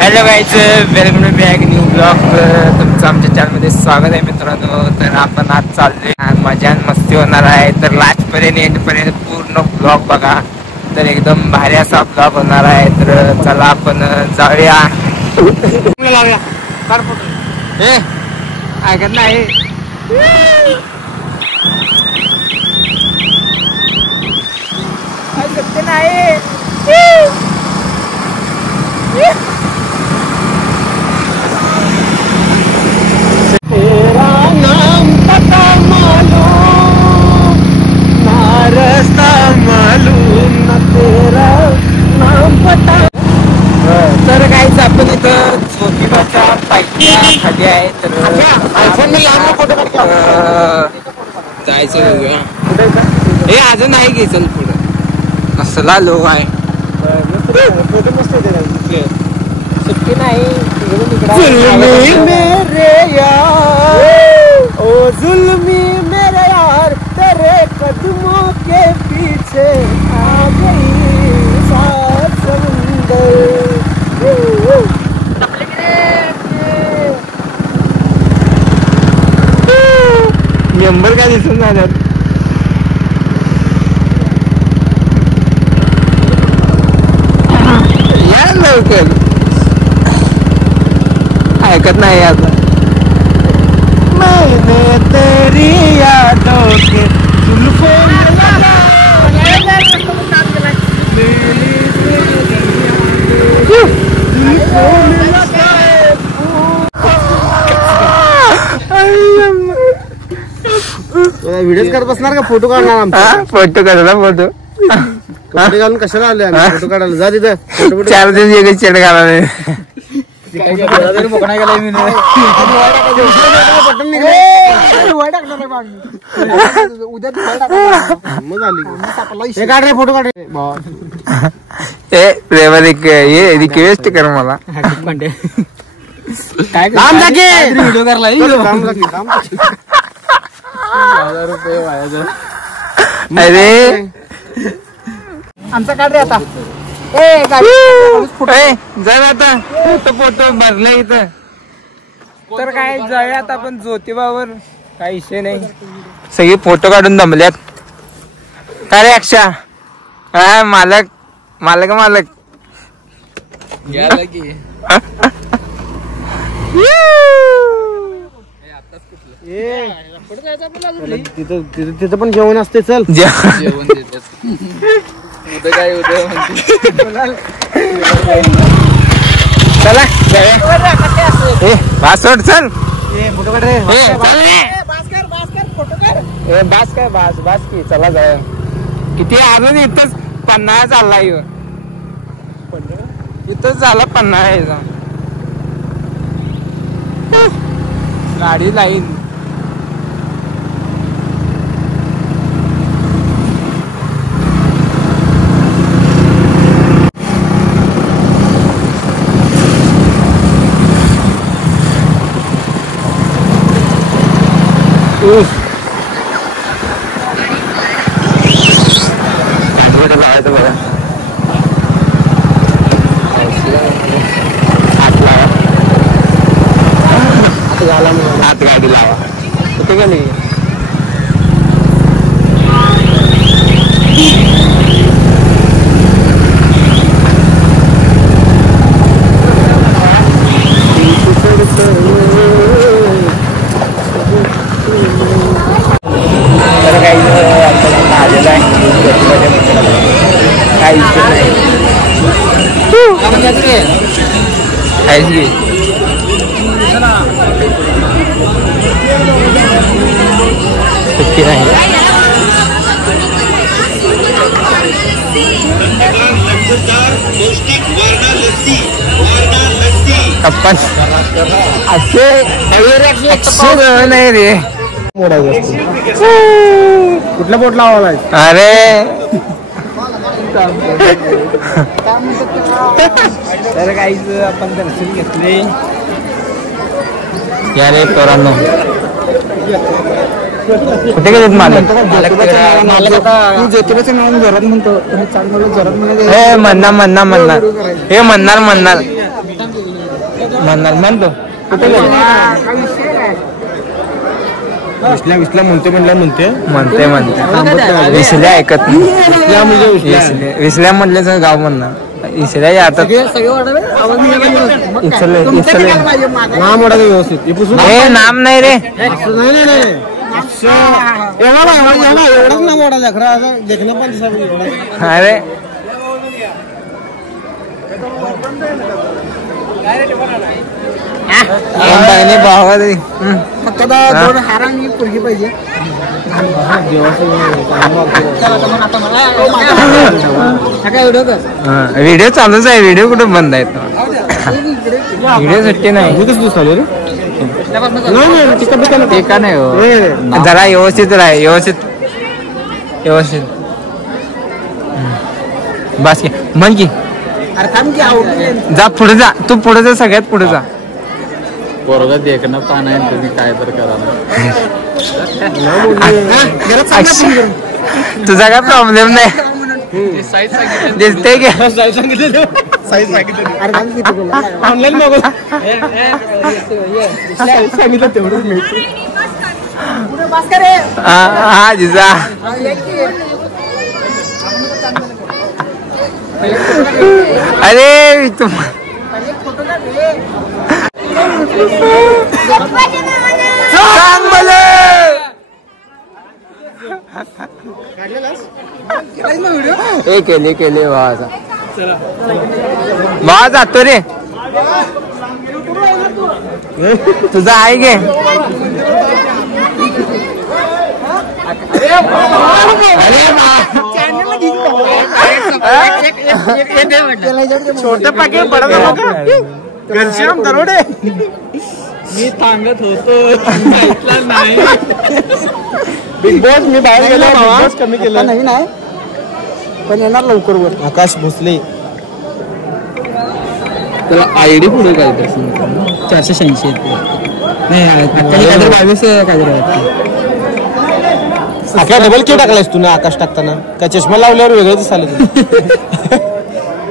Hello guys, welcome to back new blog. तुमचं आमच्या चॅनलमध्ये स्वागत आहे मित्रांनो. तर आपण आज चाललोय, मजा मस्ती होणार आहे. तर लास्टपर्यंत एंडपर्यंत पूर्ण ब्लॉग बघा. तर एकदम भारी असा ब्लॉग होणार आहे. तर चला आपण जाऊया. हे ऐकत नाही. ऐकत नाही. तेरा नाम पता मालूम ना रास्ता मालूम ना तेरा नाम पता. तर काहीच आपण इथं ज्योतिबाच्या पायथ्या खाली आहे. तर जायचं बघूया. हे अजून नाही घे, चल पुढं. असला लोक आहे. सुट्टी नाही. जुल्मी मेरे यार, ओ जुल्मी मेरे यार, तेरे कदमों के पीछे आ गई सात समुंदर. मेंबर काय दिसून झाल्यात. या लवकर. ऐकत नाही आता. मैंने तेरी यादों के जुल्फों में लगा. व्हिडिओ करत बसणार का? फोटो काढणार आमचा. फोटो काढला. फोटो कपडे घालून कशाला आले आम्ही फोटो काढायला? जा तिथं 4 दिवस वेगळी चेड घालावे. फोटो काढ. रिक्वेस्ट कर मला. व्हिडिओ करायला अरे आमचा काढ रे आता. जर आता फोटो भरले इथं. तर काय जाऊया आता आपण ज्योतिबावर. काही विषय नाही. सगळे फोटो काढून दमल्यात. काय रे अक्षा? हा मालक मालक मालक तिथं पण जेवण असते. चल जेवण काय चला पासवर्ड चल. फोटो काढ रे. बास काय बास की चला जाऊया. किती अजून इथंच 50 चाललाय. इथंच झाला 50. गाडी लाईन. हात गाडी लावा. कुठे गेली? तर काही आपण आलेलं आहे. काही नाही. सुट्टी नाही. आपण असे नाही रे. कुठला बोट लावायला? अरे तर काहीच आपण दर्शन घेतले. या रे पोरांनो कुठे गेलेत मालक ज्योतिबाचं नाव घरात म्हणतो हे म्हणणार हे म्हणणार म्हणतो कुठे गेले विसल्या म्हणते म्हणते विसल्या ऐकत नाही विसल्या म्हटल्याचं गाव म्हणणार इसल्या आता नाम ओढा व्यवस्थित हे नाम नाही रे एवढाच नाम ओढा खरा देखणं पण अरे भावा फक्त दोन हारांनी पुरगी पाहिजे व्हिडिओ चालूच आहे व्हिडिओ कुठे बंद आहे व्हिडिओ सुट्टी नाही ते का नाही जरा व्यवस्थित राह व्यवस्थित बस की म्हण की जा पुढे जा तू पुढे जा सगळ्यात पुढे जा पोरगा देखणं पान आहे तुम्ही काय तर करा तुझा काय प्रॉब्लेम नाही दिसते की ऑनलाईन सांगितलं तेवढं हा जिजा अरे तुम सांग मला केले भावा जातो रे तुझा आहे गे छोट पाकिट पडत घनश्याम दरोडे मी सांगत होतो नाही बिग बॉस मी बाहेर गेलो कमी केलं नाही नाही पण येणार लवकर वर आकाश भोसले त्याला आयडी पुढे काय तर 486 नाही 22 काय डबल क्यू टाकलायस तू ना आकाश टाकताना काय चष्मा लावल्यावर वेगळं दिसायला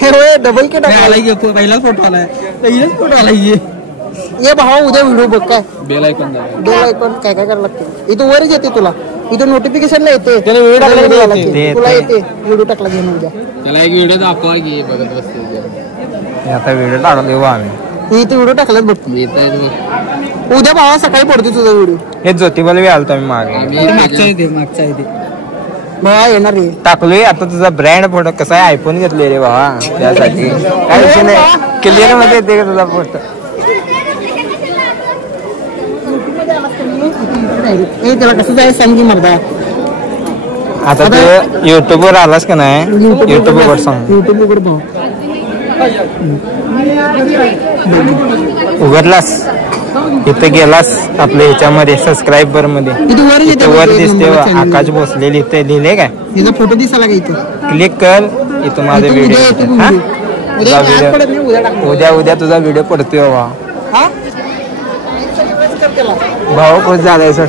हे रोय डबल क्यू टाकला पहिलाच फोटो आलाय ये भावा उद्या व्हिडिओ बघ काय बेल आयकॉन काय करायला लागतं इथं वरच येते तुला इथं नोटिफिकेशनला येते व्हिडिओ टाकला तुला येते व्हिडिओ टाकला घेऊन उद्या त्याला एक व्हिडिओ दाखवा की बघत बसते आता व्हिडिओ टाकले आम्ही इथे व्हिडिओ टाकलाय बघ उद्या भावा सकाळी पडतो तुझा व्हिडिओ हे ज्योतिबाला बी आलतो आम्ही मागे मागच्या इथे भावा येणार रे टाकलोय आता तुझा ब्रँड फोटो कसा आहे आयफोन घेतले रे भावा त्यासाठी काय विषय नाही क्लिअर मध्ये येते का तुझा फोटो त्याला कसं जायचं सांग की मर्दा आता तू युट्यूब वर आलास का नाही युट्यूब वर सांग युट्यूब वर भाऊ उघडलास इथे गेलास आपल्या ह्याच्यामध्ये सबस्क्रायबर मध्ये इथे वर दिसते आकाश भोसले लिहिले काय तिचा फोटो दिसायला का इथे क्लिक कर इथं माझा व्हिडिओ उद्या तुझा व्हिडिओ पडतोय बाबा भाऊ खुश झालाय सर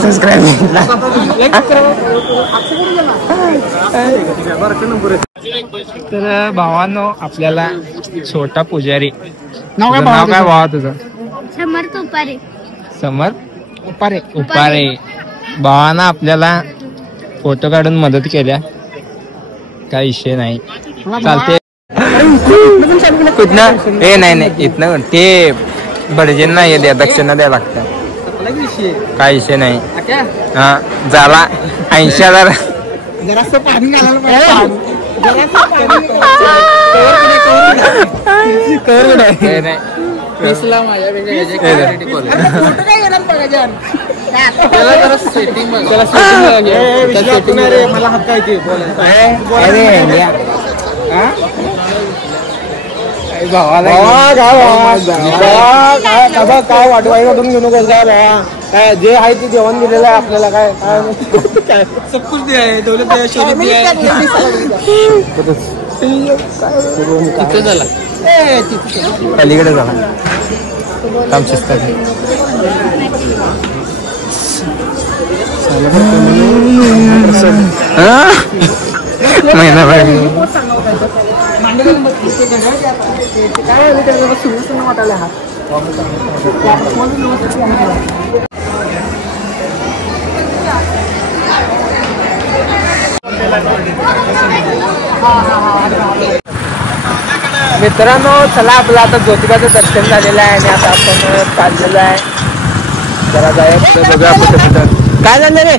सबस्क्राईब तर भावांनो आपल्याला छोटा पुजारी नाव काय भावा तुझं समर उपारे भावानं आपल्याला फोटो काढून मदत केल्या काही विषय नाही चालते कुठनं हे नाही इथनं ते बडजेंना हे द्या दक्षिणा द्या लागतं काय विषय नाही हा झाला 80,000 पाणी मला हक्क आहे काय वाटवाई वाटून घेऊ नको काय जे आहे ते जेवण दिलेलं आहे आपल्याला काय सब कुछ दिया है दौलत तिथे झाला पलीकडे झाला महिनाभर मित्रांनो, चला आपलं आता ज्योतिबाचं दर्शन झालेलं आहे आणि आता आपण चाललेलं आहे जरा जायचं बघा कुठं काय झालं रे.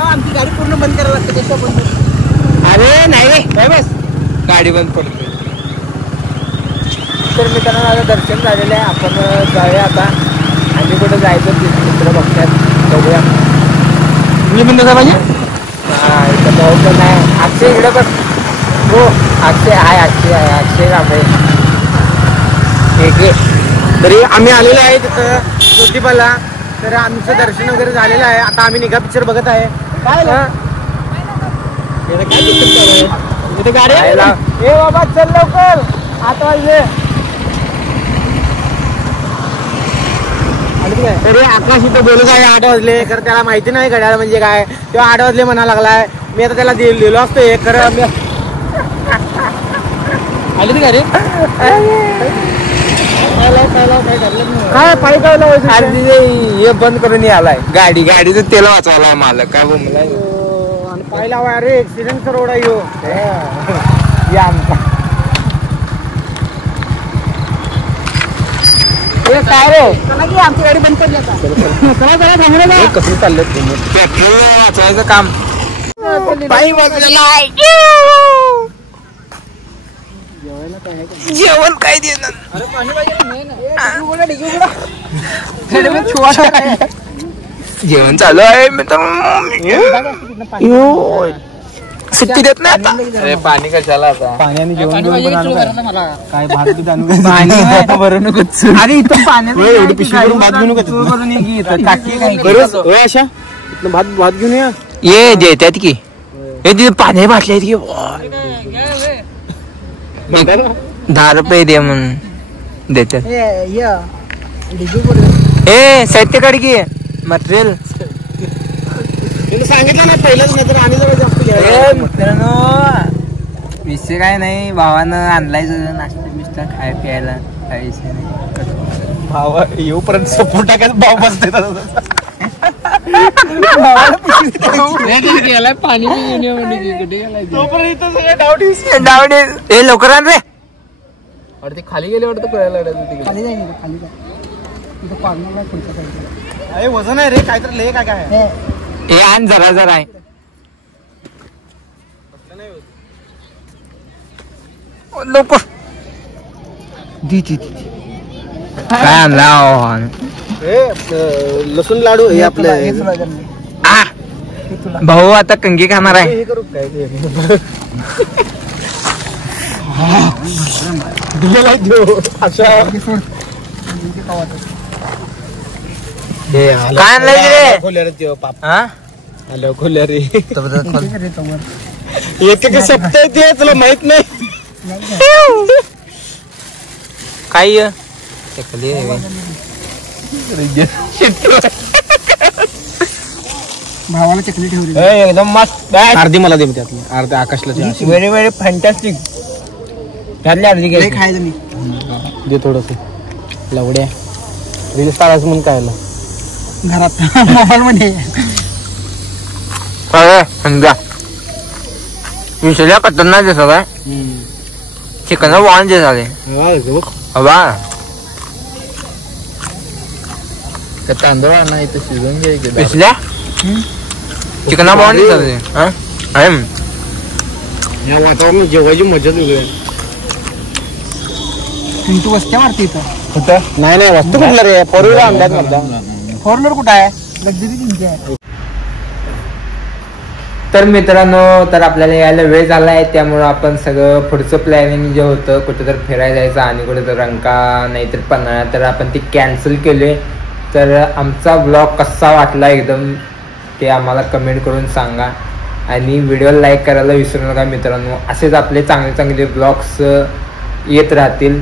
आमची गाडी पूर्ण बंद करायला लागते. अरे नाही बस गाडी बंद पडते. तर मित्रांनो आता दर्शन झालेलं आहे, आपण जाऊया आता. आम्ही कुठं जायचं मित्र बघतात बघूया. मी पण तसा पाहिजे. हा इथं भाऊ पण आहे. अक्षय इकडे पण हो अक्षय आहे. अक्षय कांबळे एक तरी आम्ही आलेलो आहे तिथं ज्योतिबाला. तर आमचं दर्शन वगैरे झालेलं आहे. आता आम्ही निघा पिक्चर बघत आहे. काय गाडी ए बाबा चल लवकर 8 वाजले. तरी आकाश इथं बोलत आहे 8 वाजले. खरं त्याला माहिती नाही घड्याळ म्हणजे काय. तेव्हा 8 वाजले म्हणा लागलाय. मी आता त्याला दिलो असतो एक. खरं आली ती गाडी काय पाय काय हे बंद करून आलाय. गाडीचं तेल वाचवायला मालक काय बोमलाय. आणि पाय लावा. अरे ऍक्सिडेंटचा रोड आहे ह्यो. या आमचा काय रे आमची गाडी बंद पडली आता. कसं चाललंय तुम्ही पेट्रोल वाचवायचं काम. पायी वाजलेलं जेवण काय देणार. जेवण चालू आहे सुट्टी देत नाही आता. अरे पाणी कशाला आता. पाण्याने जेवण काय भात बी आणू पाणी भरू नको. अरे इथं पाण्यात पिशवी भरून भात घेऊन अशा भात घेऊन या. ये देतात की हे तिथे पाणी बाटले आहेत की 10 रुपये दे म्हणून देतात. ए साहित्य काढ की मटेरियल. सांगितलं नाही पहिलंच नाही तर आणि जवळ जास्त. मित्रांनो विषय काय नाही. भावानं आणलाय नाश्ता बिस्टा खाय प्यायला काय विषय नाही. भावा येऊपर्यंत सपोर्ट टाकायचं भाव बसते. पाणी ए लवकर आण रे. ते खाली गेले वाटतं कळायला अरे वजन आहे रे काहीतरी लय काय ए आण जरा आहे. लवकर काय आणला. लसूण लाडू हे आपलं भाऊ आता कंगी खाणार आहे. हे करू काय काय आणलंय रे. खोल्या रे हा आलं खोल्या रे. एक सप्ताह ते तुला माहित नाही काय भावाला चकली ठेवली एकदम मस्त. अर्धी मला दे त्यातली. अर्धी आकाशला व्हेरी व्हेरी फॅन्टॅस्टिक. त्यातली अर्धी घ्यायची. खायचं मी दे थोडस. लवड्या रील्स काढायचं म्हणून काय घरात मोबाईल मध्ये समजा विषयला खतरनाक दिसत काय. चिकन वाण जे झाले हवा तांदूळ आणा इथं शिजवून घ्यायचे. पिसल्या चिकन वाण झाले. या वातावरणात जेवायची मजाच वेगळी. तू वस्त्या मारते इथं कुठं. नाही वस्तू कुठला रे. 4 व्हीलर आणल्यात म्हणता. 4 व्हीलर कुठं आहे. लक्झरी तुमची आहे. तर मित्रांनो तर आपल्याला यायला वेळ झाला आहे. त्यामुळं आपण सगळं पुढचं प्लॅनिंग जे होतं कुठेतरी फिरायला जायचं आणि कुठेतरी रंका नाहीतर पन्हाळा तर आपण ते कॅन्सल केले. तर आमचा ब्लॉग कसा वाटला एकदम ते आम्हाला कमेंट करून सांगा. आणि व्हिडिओला लाईक करायला विसरू नका मित्रांनो. असेच आपले चांगले चांगले ब्लॉग्स येत राहतील.